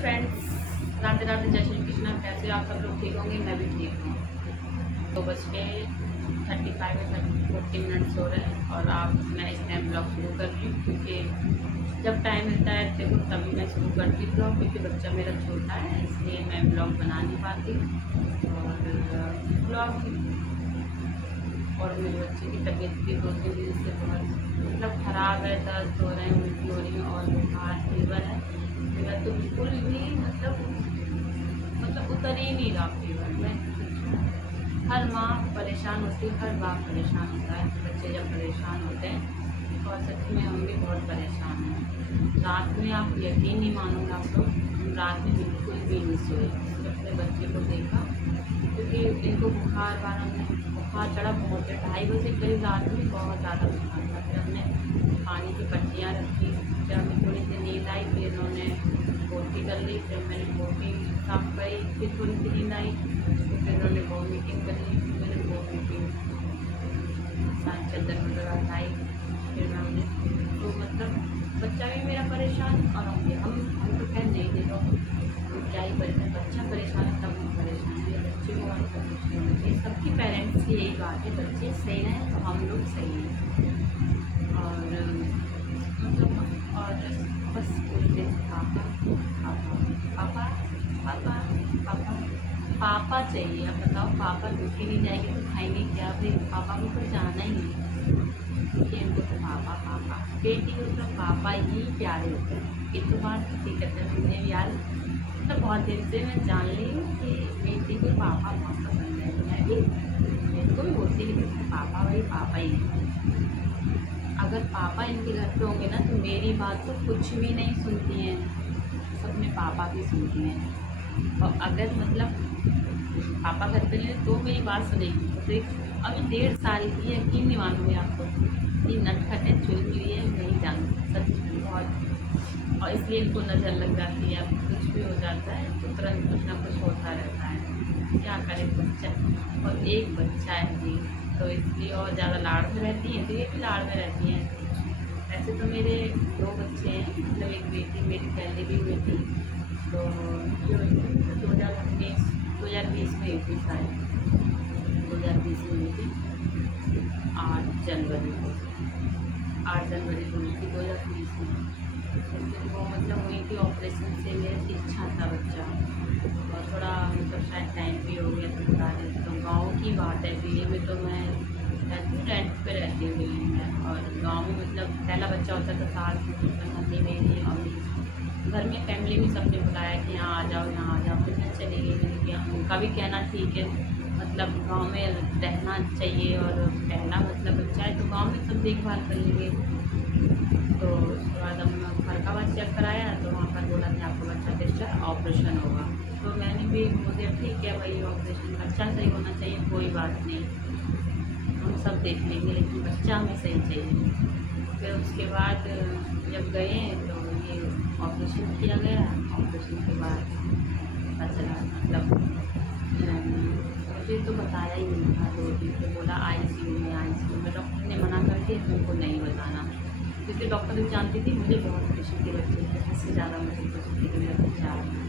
Friends, Radhe Radhe, जय श्री कृष्णा। कैसे आप सब लोग? ठीक होंगे, मैं भी ठीक हूँ। तो बज के 35 या 40 मिनट्स हो रहे हैं और मैं इस टाइम ब्लॉग शुरू कर रही हूँ क्योंकि जब टाइम मिलता है देखो तभी मैं शुरू करती हूँ ब्लॉग, क्योंकि बच्चा मेरा छोटा है इसलिए मैं ब्लॉग बना नहीं पाती। और ब्लॉग और मेरे बच्चे की तबीयत भी 2-3 दिन से बहुत मतलब ख़राब है, दर्द हो रहे हैं, उल्टी हो रही है और बुखार फीवर है। फीवर तो बिल्कुल भी मतलब उतर ही नहीं रहा फीवर में। हर माँ परेशान होती है, हर बाप परेशान होता है, बच्चे जब परेशान होते हैं और सच में हम भी बहुत परेशान हैं। रात में आप यकीन नहीं मानोगे आप लोग, हम रात में बिल्कुल भी नहीं सोए। अपने बच्चे को देखा क्योंकि इनको बुखार चढ़ा बहुत है, 2:30 बजे करीब रात में बहुत ज़्यादा बुखार था। फिर हमने पानी की पट्टियाँ रखी, फिर हमें थोड़ी सी नींद आई, फिर इन्होंने पोटी कर ली, फिर मैंने पोटी साफ करी, फिर थोड़ी सी नींद आई, फिर इन्होंने वॉमिटिंग करी, मैंने वॉमिटिंग साथ चादर वगैरह हटाई, फिर हमने तो मतलब बच्चा भी मेरा परेशान और हम तो खैर नहीं दे दो, हम क्या ही परेशान, बच्चा परेशान है तब हम परेशान है। बच्चे को और सब कुछ नहीं होना चाहिए। सबकी पेरेंट्स की यही बात है, बच्चे सही रहें तो हम लोग सही हैं। और मतलब और बस बोलते पापा पापा पापा पापा पापा पापा चाहिए। अब बताओ, पापा भूखी नहीं जाएगी तो खाएंगे क्या? भाई पापा को तो जाना ही नहीं, क्योंकि इनको तो पापा पापा, बेटी को तो पापा ही प्यारे होते हैं। ये तो बात ठीक है, मुझे यार तो बहुत दिन से मैं जान ली हूँ कि बेटी को पापा बहुत पसंद है। तो मैं भी मेरे को भी बोलती है कि पापा भाई पापा ही है। अगर पापा इनके घर पे होंगे ना तो मेरी बात तो कुछ भी नहीं सुनती हैं, सब में पापा की सुनती हैं। और अगर मतलब पापा घर पे नहीं तो मेरी बात सुनेगी। तो अभी 1.5 साल की, यकीन नहीं मानूंगी आपको, ये नटखट है, चुलबुली है, नहीं जानती सच में बहुत। और इसलिए इनको नज़र लग जाती है, अब कुछ भी हो जाता है तो तुरंत कुछ ना कुछ होता रहता है। क्या करे बच्चा, और एक बच्चा है जी, तो इसलिए और ज़्यादा लाड़ में रहती हैं, तो ये भी लाड़ में रहती हैं। वैसे तो मेरे 2 बच्चे हैं, मतलब एक बेटी मेरी पहले भी हुई थी, तो जो 2020 में हुई थी शायद, 2020 में हुई थी, 8 जनवरी को 8 जनवरी को हुई थी 2020 में। फिर वो मतलब हुई थी ऑपरेशन से, मेरी इच्छा था बच्चा, और थोड़ा मतलब शायद टाइम भी हो गया तो बता रहे। तो गाँव की बात है, दिल्ली में तो मैं रेंट पे रहती हूँ दिल्ली में, और गाँव में मतलब पहला बच्चा होता तो सास मम्मी मेरी और घर में फैमिली में सबने बुलाया कि यहाँ आ जाओ यहाँ आ जाओ, फिर मैं चली गई। मैंने किया, उनका भी कहना ठीक है, मतलब गांव में रहना चाहिए और पहला मतलब बच्चा है तो गांव में सब देखभाल कर लेंगे। तो उसके बाद हम घर का बात चेक कराया तो वहाँ पर बोला कि आपका बच्चा डिस्चार्ज ऑपरेशन होगा। तो मैंने भी मुझे ठीक है भाई, ऑपरेशन बच्चा सही होना चाहिए, कोई बात नहीं, हम सब देख लेंगे, लेकिन बच्चा हमें सही चाहिए। फिर उसके बाद जब गए तो ये ऑपरेशन किया गया। ऑपरेशन के बाद पता चला मतलब मुझे तो बताया ही नहीं था। 2 दिन तो बोला आईसीयू में डॉक्टर ने मना कर दिया कि उनको नहीं बताना, क्योंकि डॉक्टर भी जानती थी मुझे बहुत खुशी के बच्चे थे, इससे ज़्यादा मुझे खुशी थी कि मेरा बच्चा आ गया।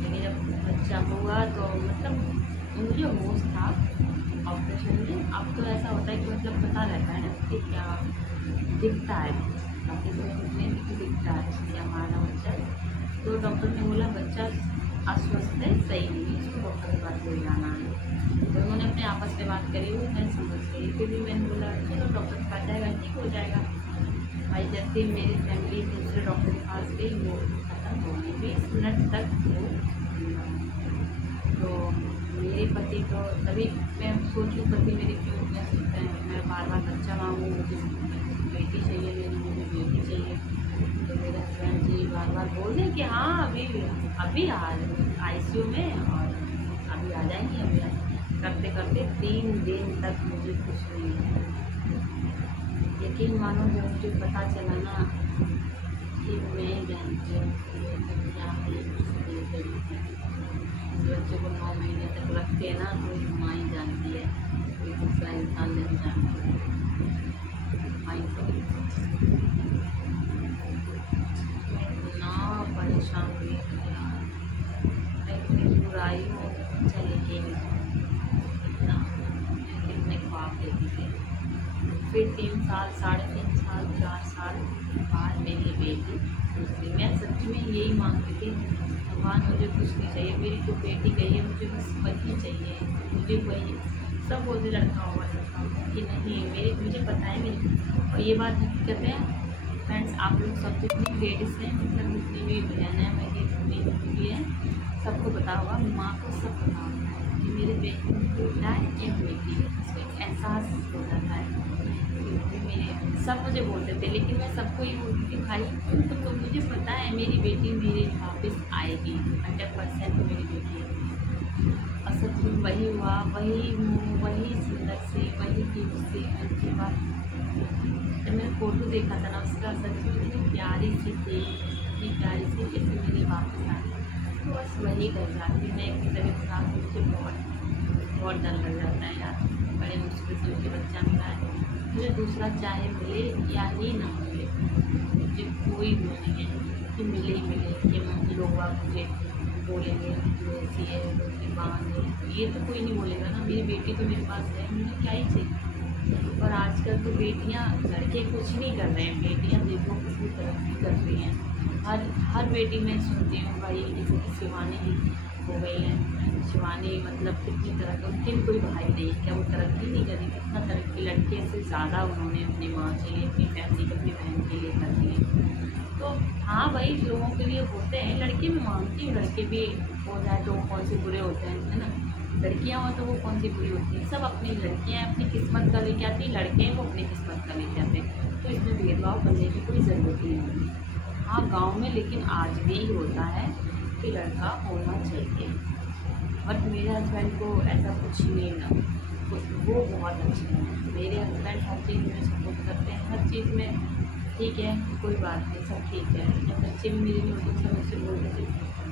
लेकिन जब बच्चा हुआ तो मतलब मुझे होश था ऑपरेशन में। अब तो ऐसा होता है कि मतलब पता रहता है ना कि क्या दिखता है, बाकी तो नहीं दिखता है कि हमारा बच्चा। तो डॉक्टर ने बोला बच्चा अस्वस्थ है, सही नहीं है, इसको डॉक्टर के पास ले जाना है। तो उन्होंने अपने आपस में बात करी हुई, मैं समझ गई। फिर भी मैंने बोला चलो डॉक्टर के पास जाएगा, ठीक हो जाएगा भाई। जैसे मेरी फैमिली दूसरे डॉक्टर के पास गई, वो खत्म हो गई 20 मिनट तक वो। तो मेरे पति तो तभी मैं सोचूँ पति मेरे क्यों क्या सोचते हैं, मैं बार बार बच्चा मांगूँ, मुझे बेटी चाहिए, मुझे बेटी चाहिए। तो मेरे हस्बैंड जी बार बार बोल रहे कि हाँ अभी आईसीयू में और अभी आ जाएंगी, अभी करते करते 3 दिन तक मुझे कुछ नहीं है। यकीन मानो जब मुझे पता चला ना कि मैं जानती हूँ क्या है बच्चे को 9 महीने तक रखते हैं ना, तो एक माँ ही जानती है, कोई दूसरा इंसान नहीं जानता है। माँ ही तो इतना परेशान हुई हूँ यार, मैं इतनी बुराई हो चले के इतना, कितने ख्वाब देखी थी। फिर 3 साल, साढ़े 3 साल, 4 साल बाद मेरी बेटी दूसरी। मैं सच में यही मांगती थी, भगवान मुझे कुछ नहीं चाहिए, मेरी जो बेटी गई है मुझे बस वही चाहिए, मुझे वही। सब बोलते लड़का होगा लड़का होगा, कि नहीं मेरे, मुझे पता है मेरी। और ये बात हकीकत है फ्रेंड्स, आप लोग सब जितनी लेडीज़ हैं, मतलब जितनी भी बहन है मेरी, जितनी भी है, सबको पता होगा, माँ को सब पता होता है कि मेरे बेटी बेटा है या बेटी है, उसको एक एहसास हो जाता है। क्योंकि मेरे सब मुझे बोलते थे, लेकिन मैं सबको ये बोलती थी भाई तो मुझे पता है मेरी बेटी मेरे वापस आएगी, 100% मेरी बेटी है। और सच में वही हुआ, वही सुंदर सी, वही क्यूट सी, अच्छी बात। जब मैंने फ़ोटो देखा था ना उसका, सच में इतनी प्यारी सी थी, इतनी प्यारी सी, जैसे मेरी वापस आई। तो बस वही कर जाती, मैं एक तबीयत खराब, मुझे बहुत डर लग जाता है यार। बड़े मुश्किल से मुझे बच्चा मिला है, मुझे दूसरा चाहे मिले या ही ना मिले, मुझे कोई वो नहीं है कि मिले ही मिले, कि लोग आप मुझे बोलेंगे जो ऐसी है उसकी माँ है, ये तो कोई नहीं बोलेगा ना। मेरी बेटी तो मेरे पास है, मुझे क्या ही चाहिए। और आजकल तो बेटियाँ, लड़के कुछ नहीं कर रहे हैं, बेटियाँ देखो कितनी तरक्की कर रही हैं। हर बेटी मैं सुनती हूँ भाई, जैसे कि शिवानी ही हो गई है, शिवानी मतलब कितनी तरक्की, उनके भी कोई भाई नहीं, क्या वो तरक्की नहीं करी? कितना तरक्की, लड़के से ज़्यादा उन्होंने अपनी माँ के लिए, अपनी फैमिली के, अपनी बहन के लिए कर दिए। तो हाँ भाई, लोगों के लिए होते हैं, लड़के भी मानती हूँ, लड़के भी हो जाए तो वो कौन से बुरे होते हैं, है ना। लड़कियाँ हो तो वो कौन सी बुरी होती हैं, सब अपनी लड़कियाँ हैं, अपनी किस्मत का लेके आती हैं, लड़के हैं वो अपनी किस्मत का लेके आते हैं, तो इसमें भेदभाव करने की कोई ज़रूरत नहीं होती। हाँ गाँव में लेकिन आज भी होता है कि लड़का होना चाहिए, बट मेरे हस्बैंड को ऐसा कुछ नहीं ना, वो बहुत अच्छे हैं मेरे हस्बैंड, हर चीज़ में सपोर्ट करते हैं, हर चीज़ में ठीक है, कोई बात नहीं, सब ठीक है। जब बच्चे भी मेरे नहीं होते सब मुझसे बोलते थे,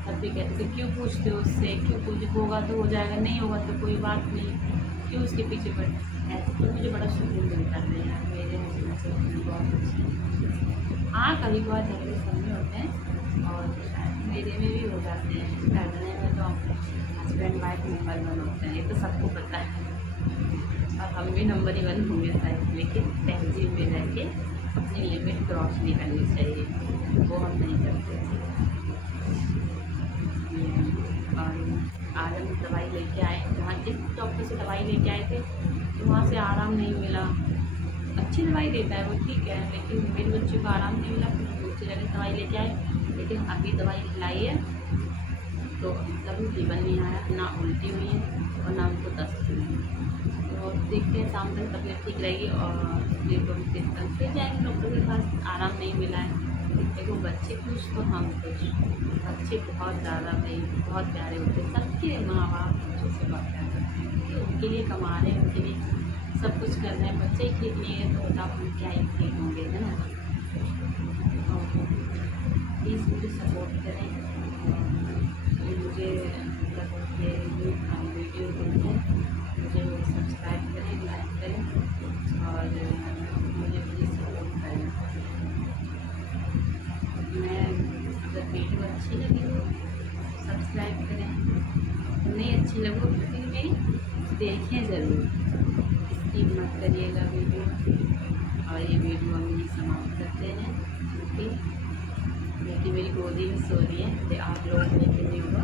तब भी कहते थे क्यों पूछते हो उससे, क्यों पूछ, होगा तो हो जाएगा, नहीं होगा तो कोई बात नहीं, क्यों उसके पीछे पड़। ऐसे तो मुझे बड़ा सुकून मिलता है यार, मेरे हस्बैंड से बहुत अच्छे। हाँ कभी कभार झगड़े सब में होते हैं, और शायद मेरे में भी हो जाते हैं, लड़ने में तो हस्बैंड वाइफ नंबर 1 होते हैं, ये तो सबको पता है। और हम भी नंबर 1 होंगे शायद, लेकिन तहजीब में रह के अपनी लिमिट क्रॉस नहीं करनी चाहिए, वो हम नहीं करते। और आज हम दवाई लेके आए, जहाँ जिस डॉक्टर से दवाई लेके आए थे तो वहाँ से आराम नहीं मिला। अच्छी दवाई देता है वो, ठीक है, लेकिन मेरे बच्चे को आराम नहीं मिला, फिर दूसरी जगह दवाई लेके आए, लेकिन अभी दवाई खिलाई है तो कभी फीवर नहीं आया, ना उल्टी हुई है और ना उनको दस्त हुई है। तो देखते हैं शाम तक तबीयत ठीक रहेगी, और फिर जाएंगे डॉक्टर के पास। आराम नहीं मिला है, देखो बच्चे खुश तो हम खुश, बच्चे बहुत ज़्यादा भाई बहुत प्यारे होते हैं, सबके माँ बाप बच्चों से बहुत प्यार करते हैं, कि उनके लिए कमा रहे हैं, उनके लिए सब कुछ कर रहे हैं, बच्चे ही ठीक नहीं है तो बताओ हम क्या ही ठीक होंगे, है ना। प्लीज़ मुझे सपोर्ट करें, मुझे मतलब ये वीडियो देखें, मुझे सब्सक्राइब करें, लाइक करें, और मुझे प्लीज़ सपोर्ट करें। मैं अगर वीडियो अच्छी लगी हो सब्सक्राइब करें, नहीं अच्छी लगी तो फिर मेरी देखें ज़रूर, स्किप मत करिएगा वीडियो। और ये वीडियो हम यही समाप्त करते हैं, क्योंकि बेटी मेरी गोदी में सो रही है, तो आप लोग देखे नहीं होगा,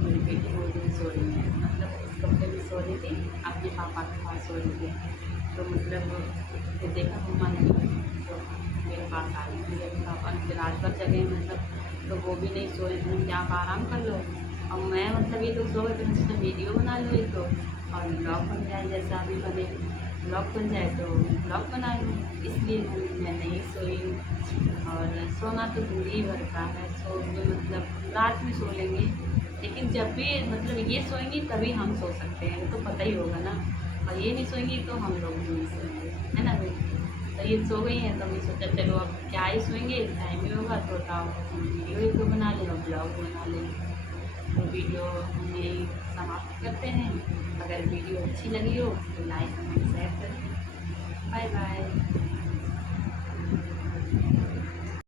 मेरी बेटी गोदी में सो रही है, मतलब उस कमरे में सो रही थी, अपने पापा के पास सो रही थी, तो मतलब फिर देखा मम्मा नहीं, तो मेरे पास आ गई, मेरे पापा रात भर जगह मतलब, तो वो भी नहीं सोए, कि आप आराम कर लो। और मैं मतलब ये लोग सो गए तो मुझसे वीडियो बना लो एक तो, और ब्लॉग बन जाए, जैसा अभी बने ब्लॉग बन जाए तो ब्लॉग बना लूँ, इसलिए मैं नहीं सोई हूँ। और सोना तो दूर ही भर का है, सो मतलब रात में सो लेंगे, लेकिन जब भी मतलब ये सोएंगी तभी हम सो सकते हैं, तो पता ही होगा ना, और ये नहीं सोएंगी तो हम लोग भी नहीं सोएंगे, है ना भाई। तो ये सो गई हैं तो हमने सोचा चलो अब क्या ही सोएंगे, टाइम भी होगा तो वीडियो एक दो बना लें और ब्लॉग बना लें। तो वीडियो हम यही समाप्त करते हैं। अगर वीडियो अच्छी लगी हो तो लाइक कमेंट शेयर